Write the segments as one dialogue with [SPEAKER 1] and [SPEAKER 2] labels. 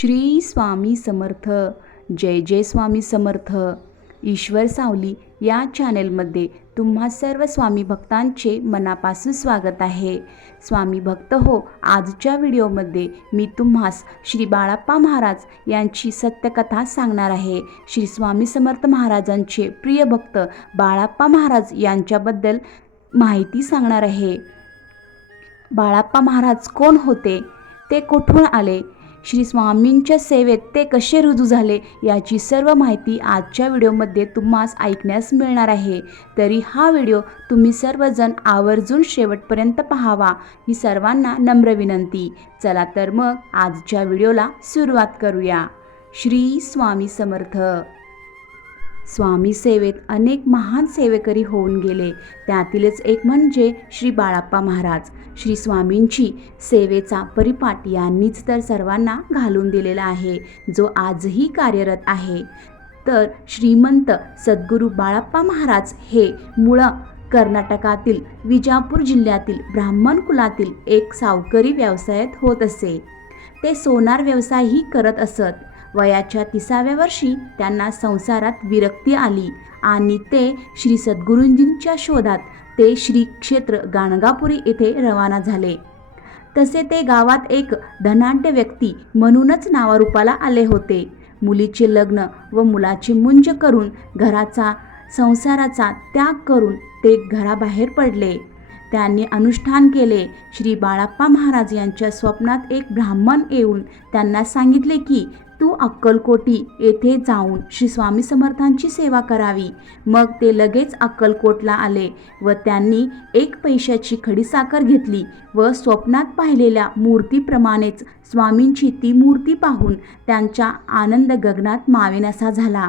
[SPEAKER 1] श्री स्वामी समर्थ. जय जय स्वामी समर्थ. ईश्वर सावली या चॅनेलमध्ये तुम्हा सर्व स्वामी भक्तांचे मनापासून स्वागत आहे. स्वामी भक्त हो आजच्या व्हिडिओमध्ये मी तुम्हास श्री बाळाप्पा महाराज यांची सत्यकथा सांगणार आहे. श्री स्वामी समर्थ महाराजांचे प्रिय भक्त बाळाप्पा महाराज यांच्याबद्दल माहिती सांगणार आहे. बाळाप्पा महाराज कोण होते? ते कुठून आले? श्री स्वामींच्या सेवेत ते कसे रुजू झाले याची सर्व माहिती आजच्या व्हिडिओमध्ये तुम्हास ऐकण्यास मिळणार आहे. तरी हा व्हिडिओ तुम्ही सर्वजण आवर्जून शेवटपर्यंत पाहावा ही सर्वांना नम्र विनंती. चला तर मग आजच्या व्हिडिओला सुरुवात करूया. श्री स्वामी समर्थ. स्वामी सेवेत अनेक महान सेवेकरी होऊन गेले. त्यातीलच एक म्हणजे श्री बाळाप्पा महाराज. श्री स्वामींची सेवेचा परिपाठ यांनीच तर सर्वांना घालून दिलेला आहे. जो आजही कार्यरत आहे. तर श्रीमंत सद्गुरू बाळाप्पा महाराज हे मूळ कर्नाटकातील विजापूर जिल्ह्यातील ब्राह्मण कुलातील एक सावकरी व्यवसायात होत असे. ते सोनार व्यवसायही करत असत. वयाच्या तिसाव्या वर्षी त्यांना संसारात विरक्ती आली आणि ते श्री सद्गुरूंजींच्या शोधात ते श्री क्षेत्र गाणगापुरी येथे रवाना झाले. तसे ते गावात एक धनाढ्य व्यक्ती म्हणूनच नावारूपाला आले होते. मुलीचे लग्न व मुलाचे मुंज करून घराचा संसाराचा त्याग करून ते घराबाहेर पडले. त्यांनी अनुष्ठान केले. श्री बाळाप्पा महाराज यांच्या स्वप्नात एक ब्राह्मण येऊन त्यांना सांगितले की तू अक्कलकोटी येथे जाऊन श्री स्वामी समर्थांची सेवा करावी. मग ते लगेच अक्कलकोटला आले व त्यांनी एक पैशाची खडीसाखर घेतली व स्वप्नात पाहिलेल्या मूर्तीप्रमाणेच स्वामींची ती मूर्ती पाहून त्यांच्या आनंद गगनात मावेनासा झाला.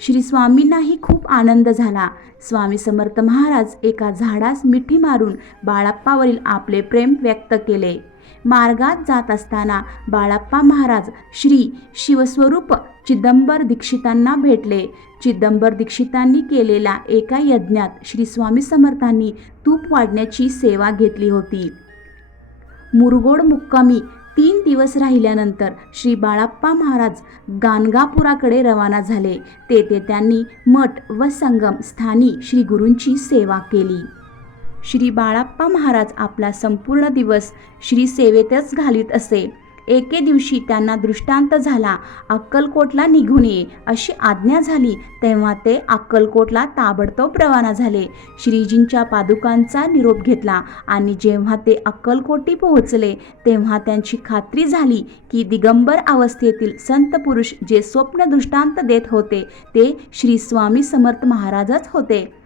[SPEAKER 1] श्री स्वामींनाही खूप आनंद झाला. स्वामी समर्थ महाराज एका झाडास मिठी मारून बाळाप्पावरील आपले प्रेम व्यक्त केले. मार्गात जात असताना बाळाप्पा महाराज श्री शिवस्वरूप चिदंबर दीक्षितांना भेटले. चिदंबर दीक्षितांनी केलेल्या एका यज्ञात श्री स्वामी समर्थांनी तूप वाढण्याची सेवा घेतली होती. मुरगोड मुक्कामी तीन दिवस राहिल्यानंतर श्री बाळाप्पा महाराज गाणगापुराकडे रवाना झाले. तेथे त्यांनी मठ व संगम स्थानी श्री गुरूंची सेवा केली. श्री बाळाप्पा महाराज आपला संपूर्ण दिवस श्री सेवेतच घालीत असे. एके दिवशी त्यांना दृष्टांत झाला अक्कलकोटला निघून ये अशी आज्ञा झाली तेव्हा ते अक्कलकोटला ताबडतोब रवाना झाले. श्रीजींच्या पादुकांचा निरोप घेतला आणि जेव्हा ते अक्कलकोटी पोहोचले तेव्हा त्यांची खात्री झाली की दिगंबर अवस्थेतील संत पुरुष जे स्वप्न दृष्टांत देत होते ते श्री स्वामी समर्थ महाराजच होते.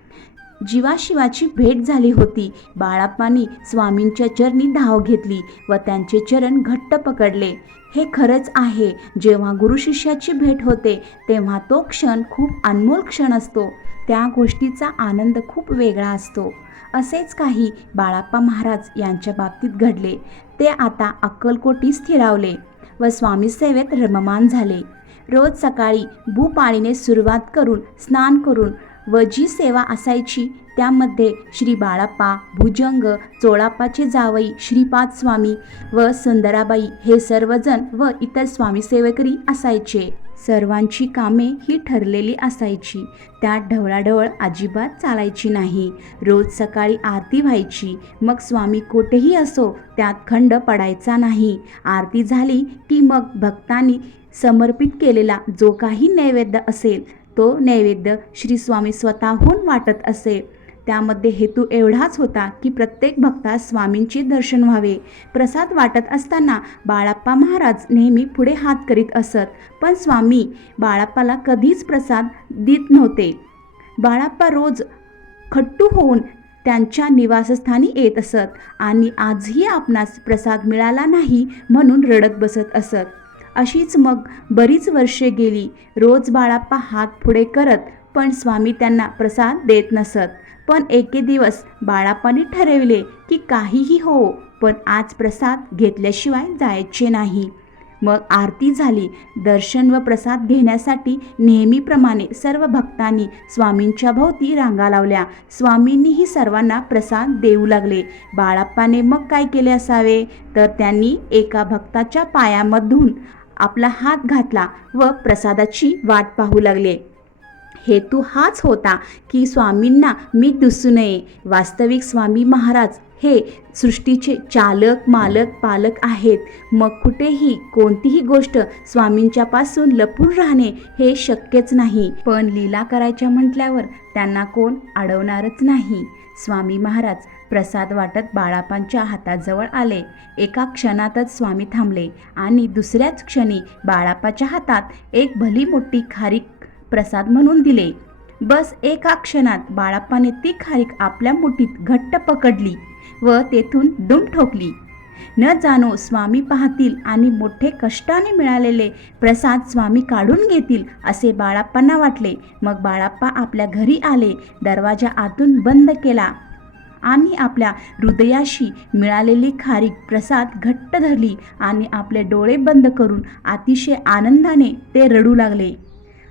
[SPEAKER 1] जीवाशिवाची भेट झाली होती. बाळाप्पानी स्वामींच्या चरणी धाव घेतली व त्यांचे चरण घट्ट पकडले. हे खरंच आहे जेव्हा गुरु शिष्याची भेट होते तेव्हा तो क्षण खूप अनमोल क्षण असतो. त्या गोष्टीचा आनंद खूप वेगळा असतो. असेच काही बाळाप्पा महाराज यांच्या बाबतीत घडले. ते आता अक्कलकोटी स्थिरावले व स्वामी सेवेत रममान झाले. रोज सकाळी भूपाळीने सुरुवात करून स्नान करून व जी सेवा असायची त्यामध्ये श्री बाळाप्पा भुजंग चोळाप्पाचे जावई श्रीपाद स्वामी व सुंदराबाई हे सर्वजण व इतर स्वामी सेवकरी असायचे. सर्वांची कामे ही ठरलेली असायची. त्यात ढवळाढवळ अजिबात चालायची नाही. रोज सकाळी आरती व्हायची. मग स्वामी कोठेही असो त्यात खंड पडायचा नाही. आरती झाली की मग भक्तांनी समर्पित केलेला जो काही नैवेद्य असेल तो नैवेद्य श्री स्वामी स्वतःहून वाटत असे. त्यामध्ये हेतू एवढाच होता की प्रत्येक भक्तास स्वामींचे दर्शन व्हावे. प्रसाद वाटत असताना बाळाप्पा महाराज नेहमी पुढे हात करीत असत पण स्वामी बाळाप्पाला कधीच प्रसाद देत नव्हते. बाळाप्पा रोज खट्टू होऊन त्यांच्या निवासस्थानी येत असत आणि आजही आपणास प्रसाद मिळाला नाही म्हणून रडत बसत असत. अशीच मग बरीच वर्षे गेली. रोज बाळाप्पा हात पुढे करत पण स्वामी त्यांना प्रसाद देत नसत. पण एके दिवस बाळाप्पाने ठरविले की काहीही हो पण आज प्रसाद घेतल्याशिवाय जायचे नाही. मग आरती झाली. दर्शन व प्रसाद घेण्यासाठी नेहमीप्रमाणे सर्व भक्तांनी स्वामींच्या भोवती रांगा लावल्या. स्वामींनीही सर्वांना प्रसाद देऊ लागले. बाळाप्पाने मग काय केले असावे? तर त्यांनी एका भक्ताच्या पायामधून आपला हात घातला व प्रसादाची वाट पाहू लागले. हेतू हाच होता की स्वामींना मी दिसू नये. वास्तविक स्वामी महाराज हे सृष्टीचे चालक मालक पालक आहेत. मग कुठेही कोणतीही गोष्ट स्वामींच्यापासून लपून राहणे हे शक्यच नाही. पण लीला करायच्या म्हटल्यावर त्यांना कोण अडवणारच नाही. स्वामी महाराज प्रसाद वाटत बाळापांच्या हाताजवळ आले. एका क्षणातच स्वामी थांबले आणि दुसऱ्याच क्षणी बाळापाच्या हातात एक भली मोठी खारीक प्रसाद म्हणून दिले. बस एका क्षणात बाळाप्पाने ती खारीक आपल्या मुठीत घट्ट पकडली व तेथून दुम ठोकली. न जाणो स्वामी पाहतील आणि मोठे कष्टाने मिळालेले प्रसाद स्वामी काढून घेतील असे बाळाप्पांना वाटले. मग बाळाप्पा आपल्या घरी आले दरवाजा आतून बंद केला. आणि आपल्या हृदयाशी मिळालेली खारीक प्रसाद घट्ट धरली आणि आपले डोळे बंद करून अतिशय आनंदाने ते रडू लागले.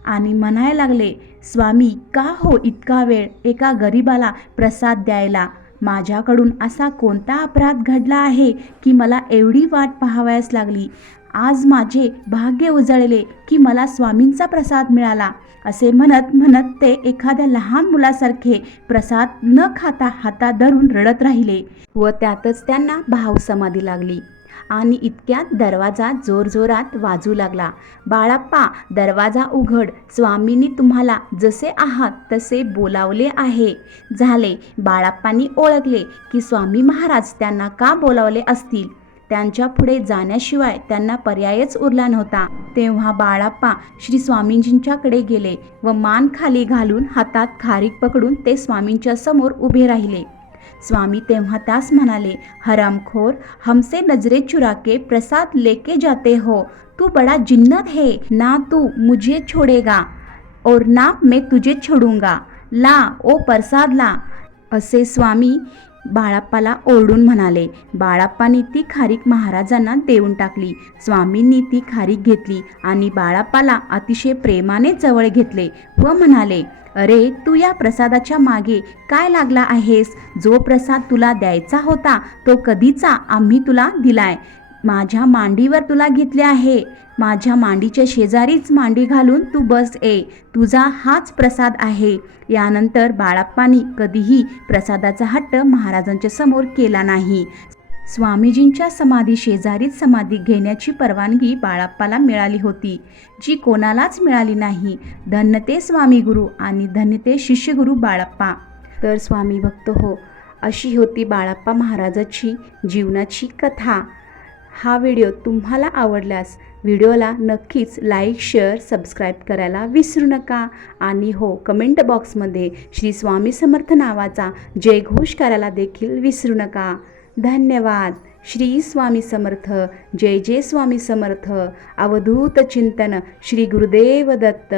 [SPEAKER 1] आणि म्हणायला लागले स्वामी का हो इतका वेळ एका गरिबाला प्रसाद द्यायला? माझ्याकडून असा कोणता अपराध घडला आहे की मला एवढी वाट पाहावयास लागली? आज माझे भाग्य उजळले की मला स्वामींचा प्रसाद मिळाला. असे म्हणत म्हणत ते एखाद्या लहान मुलासारखे प्रसाद न खाता हातात धरून रडत राहिले व त्यातच त्यांना भाव समाधी लागली. आणि इतक्यात दरवाजा जोरजोरात वाजू लागला. बाळाप्पा दरवाजा उघड. स्वामींनी तुम्हाला जसे आहात तसे बोलावले आहे. झाले. बाळाप्पांनी ओळखले की स्वामी महाराज त्यांना का बोलावले असतील? त्यांच्या पुढे जाण्याशिवाय त्यांना पर्यायच उरला नव्हता. तेव्हा बाळाप्पा श्री स्वामींजींच्याकडे गेले व मान खाली घालून हातात खारीक पकडून ते स्वामींच्या समोर उभे राहिले. स्वामी तेव्हा त्यास म्हणाले हरामखोर हमसे नजरे चुराके प्रसाद लेके जाते हो. तू बड़ा जिन्नत है. ना तू मुझे छोड़ेगा और ना मैं तुझे छोडूंगा. ला ओ प्रसाद ला. असे स्वामी बाळाप्पाला ओरडून म्हणाले बाळाप्पानी ती खारीक महाराजांना देऊन टाकली. स्वामींनी ती खारीक घेतली आणि बाळाप्पाला अतिशय प्रेमाने जवळ घेतले व म्हणाले अरे तू या प्रसादाच्या मागे काय लागला आहेस? जो प्रसाद तुला द्यायचा होता तो कधीचा आम्ही तुला दिलाय. माझ्या मांडीवर तुला घेतले आहे. माझ्या मांडीच्या शेजारीच मांडी घालून तू बस ए. तुझा हाच प्रसाद आहे. यानंतर बाळाप्पानी कधीही प्रसादाचा हट्ट महाराजांच्या समोर केला नाही. स्वामीजींच्या समाधी शेजारीच समाधी घेण्याची परवानगी बाळाप्पाला मिळाली होती. जी कोणालाच मिळाली नाही. धन्य ते स्वामी गुरु आणि धन्य ते शिष्यगुरु बाळाप्पा. तर स्वामी भक्त हो अशी होती बाळाप्पा महाराजाची जीवनाची कथा. हा व्हिडिओ तुम्हाला आवडल्यास व्हिडिओला नक्कीच लाईक शेअर सबस्क्राईब करायला विसरू नका. आणि हो कमेंट बॉक्समध्ये श्री स्वामी समर्थ नावाचा जयघोष करायला देखील विसरू नका. धन्यवाद. श्री स्वामी समर्थ. जय जय स्वामी समर्थ. अवधूत चिंतन श्री गुरुदेव दत्त.